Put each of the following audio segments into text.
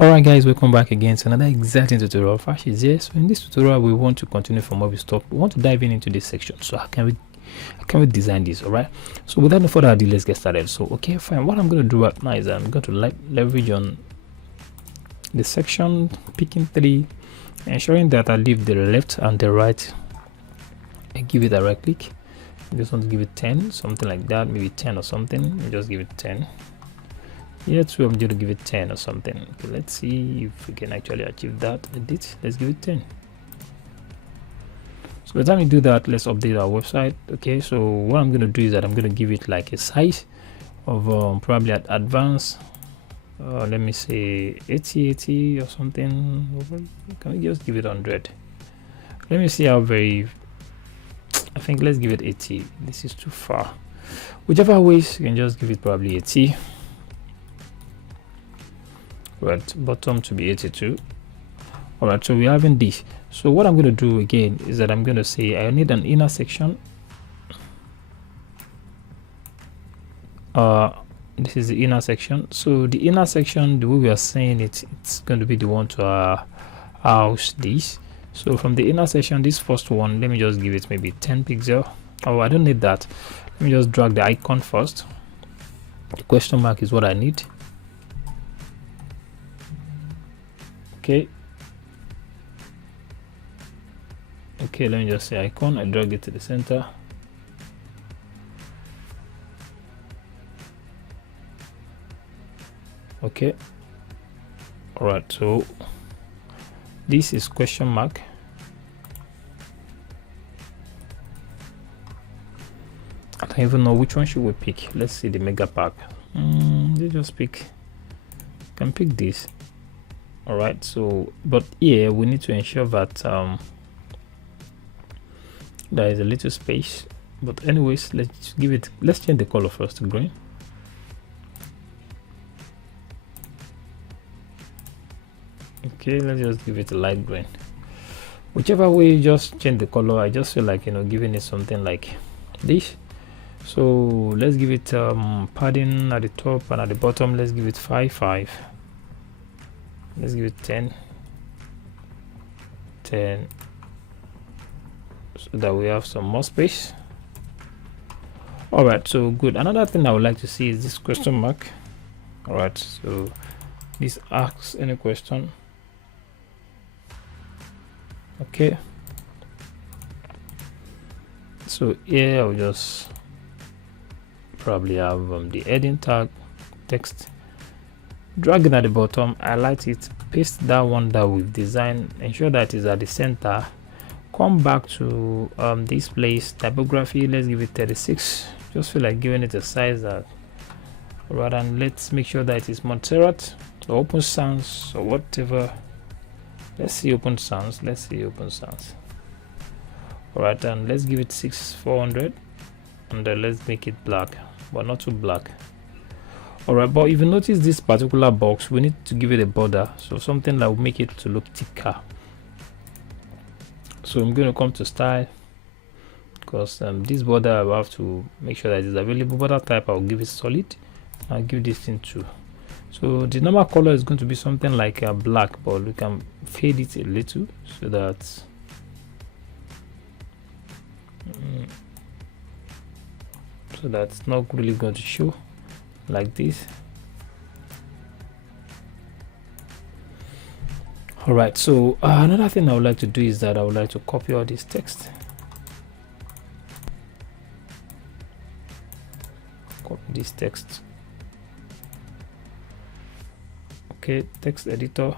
Alright guys, welcome back again to another exciting tutorial. Fash is here. So in this tutorial we want to continue from where we stopped. We want to dive into this section. So how can we design this? Alright, so without no further ado, let's get started. So okay, fine, what I'm going to do right now is I'm going to leverage on the section, picking 3, ensuring that I leave the left and the right and give it a right click. I just want to give it 10, something like that, maybe 10 or something, and just give it 10. Yeah, so I'm going to give it 10 or something. Okay, let's see if we can actually achieve that. Edit, let's give it 10. So by the time we do that, let's update our website. Okay, so what I'm going to do is that I'm going to give it like a size of probably at advanced, let me say 80 or something. Can we just give it 100? Let me see how very, I think let's give it 80. This is too far. Whichever ways, you can just give it probably 80. Right, bottom to be 82. All right, so we're having this. So what I'm going to do again is that I'm going to say I need an inner section. This is the inner section. So the inner section, the way we are saying it, it's going to be the one to house this. So from the inner section, this first one, let me just give it maybe 10 pixel. Oh, I don't need that. Let me just drag the icon first. The question mark is what I need. Okay, let me just say icon. I drag it to the center. Okay, all right, so this is question mark. I don't even know which one should we pick. Let's see the mega pack. Let's just pick, can pick this. All right, so but here we need to ensure that there is a little space. But anyways, let's change the color first to green. Okay, let's just give it a light green. Whichever way you just change the color, I just feel like, you know, giving it something like this. So let's give it padding at the top, and at the bottom let's give it 5. Let's give it 10, so that we have some more space. All right, so good. Another thing I would like to see is this question mark. All right, so this asks any question. Okay, so here I'll just probably have the heading tag text. Drag it at the bottom, highlight it, paste that one that we've designed, ensure that it's at the center. Come back to this place, typography, let's give it 36. Just feel like giving it a size that, rather than, let's make sure that it's Montserrat or Open Sans or whatever. Let's see Open Sans. All right, and let's give it 6400, and then let's make it black, but not too black. All right, but if you notice this particular box, we need to give it a border, so something that will make it to look thicker. So I'm going to come to style, because this border I will have to make sure that it is available. Border type, I'll give it solid. I'll give this thing 2. So the normal color is going to be something like a black, but we can fade it a little so that it's not really going to show like this. All right, so another thing I would like to do is that I would like to copy all this text. Copy this text. Okay, text editor.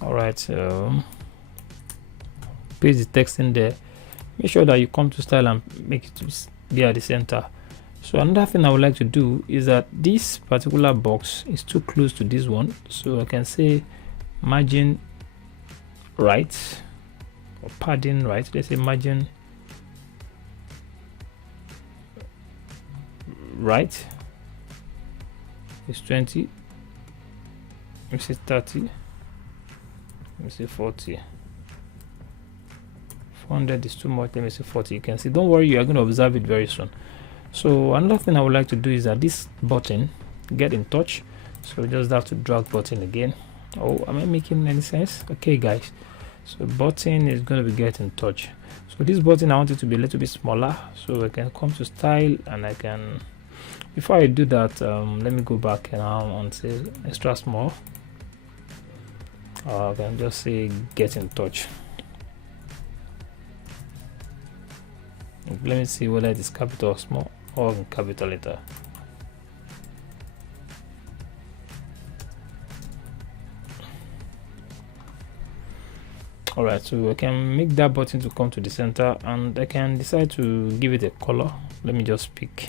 All right, paste the text in there. Make sure that you come to style and make it be at the center. So another thing I would like to do is that this particular box is too close to this one, so I can say margin right or padding right. Let's say margin right is 20. Let me say 30. Let me say 40. 400 is too much. Let me say 40. You can see, don't worry, you are going to observe it very soon. So another thing I would like to do is that this button, get in touch, So just have to drag button again. Oh, am I making any sense? Okay guys, so button is going to be get in touch. So this button I want it to be a little bit smaller, so I can come to style and I can, before I do that, let me go back now and say extra small. I can just say get in touch. Let me see whether it is capital or small or in capital letter. Alright, so I can make that button to come to the center, and I can decide to give it a color. Let me just pick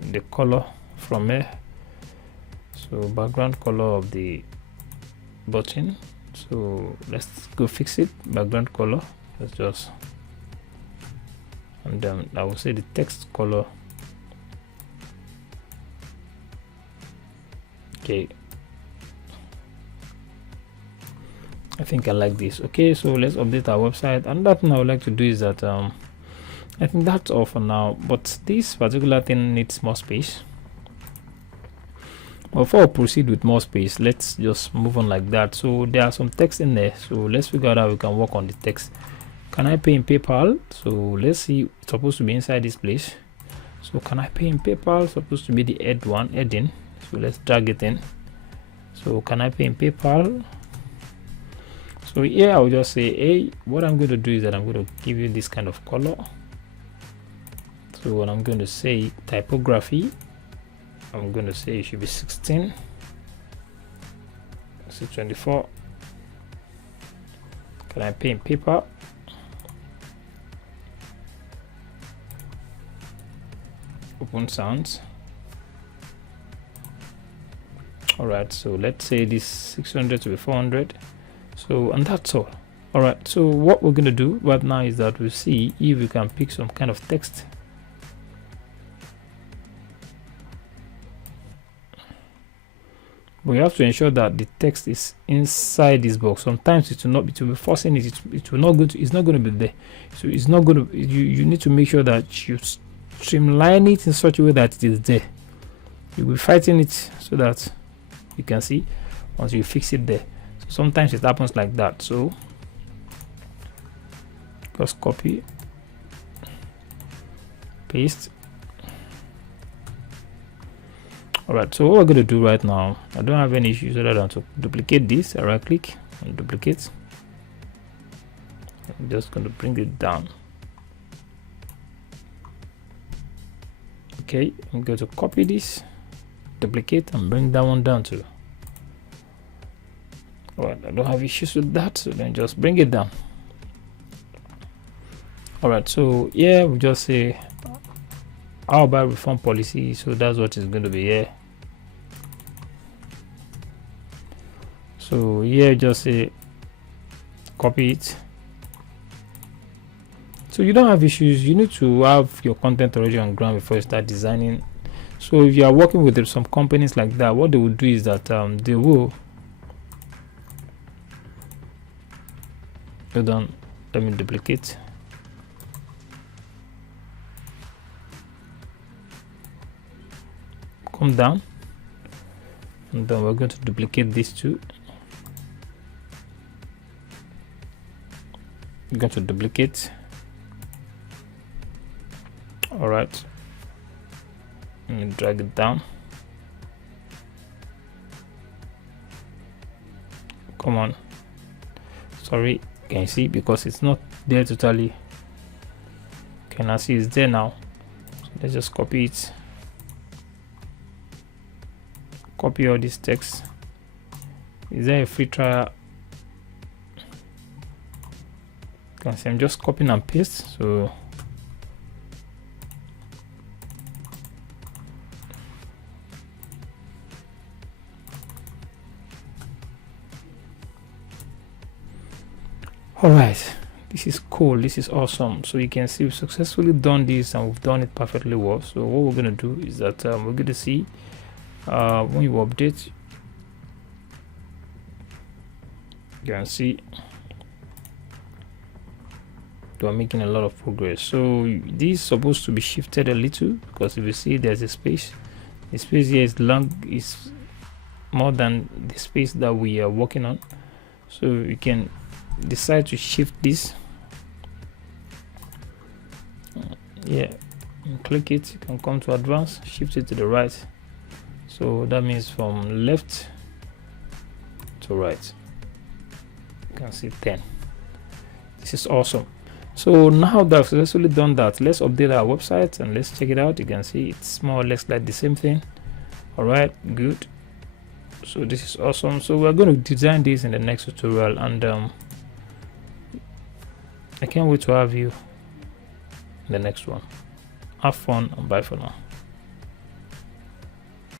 the color from here. So background color of the button, so let's go fix it. Background color, let's just, and then I will say the text color. Okay, I think I like this. Okay, so let's update our website. And that thing I would like to do is that I think that's all for now, but this particular thing needs more space. Before I proceed with more space, let's just move on like that. So there are some text in there, so let's figure out how we can work on the text. Can I pay in PayPal? So let's see, it's supposed to be inside this place. So can I pay in PayPal? It's supposed to be the heading. So let's drag it in. So can I pay in PayPal? So here I'll just say, hey, what I'm going to do is that I'm going to give you this kind of color. So what I'm going to say, typography, I'm going to say it should be 16. Let's say 24. Can I pay in paper? Open sounds. Alright, so let's say this 600 to be 400. So, and that's all. Alright, so what we're going to do right now is that we'll see if we can pick some kind of text. We have to ensure that the text is inside this box. Sometimes it will not be, to be forcing it, it will not go to, it's not going to be there. So it's not going to, you need to make sure that you streamline it in such a way that it is there. You'll be fighting it so that you can see once you fix it there. So sometimes it happens like that. So just copy, paste. Alright, so what we're going to do right now, I don't have any issues other than to duplicate this. I right click and duplicate. I'm just going to bring it down. Okay, I'm going to copy this, duplicate, and bring that one down too. Alright, I don't have issues with that, so then just bring it down. Alright, so yeah, we just say how about reform policy, so that's what is going to be here. So here just say copy it. So you don't have issues. You need to have your content already on ground before you start designing. So if you are working with some companies like that, what they will do is that they will, hold on, let me duplicate. Come down, and then we're going to duplicate these two. We're going to duplicate. All right, let me drag it down. Come on, sorry, can you see, because it's not there totally. Can I see it's there now? So let's just copy it. Copy all this text. Is there a free trial? You can see I'm just copying and paste. So all right, this is cool, this is awesome. So you can see we've successfully done this and we've done it perfectly well. So what we're going to do is that we're going to see when you update, you can see we are making a lot of progress. So this is supposed to be shifted a little, because if you see there's a space, The space here is more than the space that we are working on, so you can decide to shift this. Yeah, and click it. You can come to advanced, shift it to the right, so that means from left to right. You can see 10. This is awesome. So now that I've successfully done that, let's update our website and let's check it out. You can see it's more or less like the same thing. All right, good. So this is awesome. So we're going to design this in the next tutorial, and I can't wait to have you in the next one. Have fun and bye for now.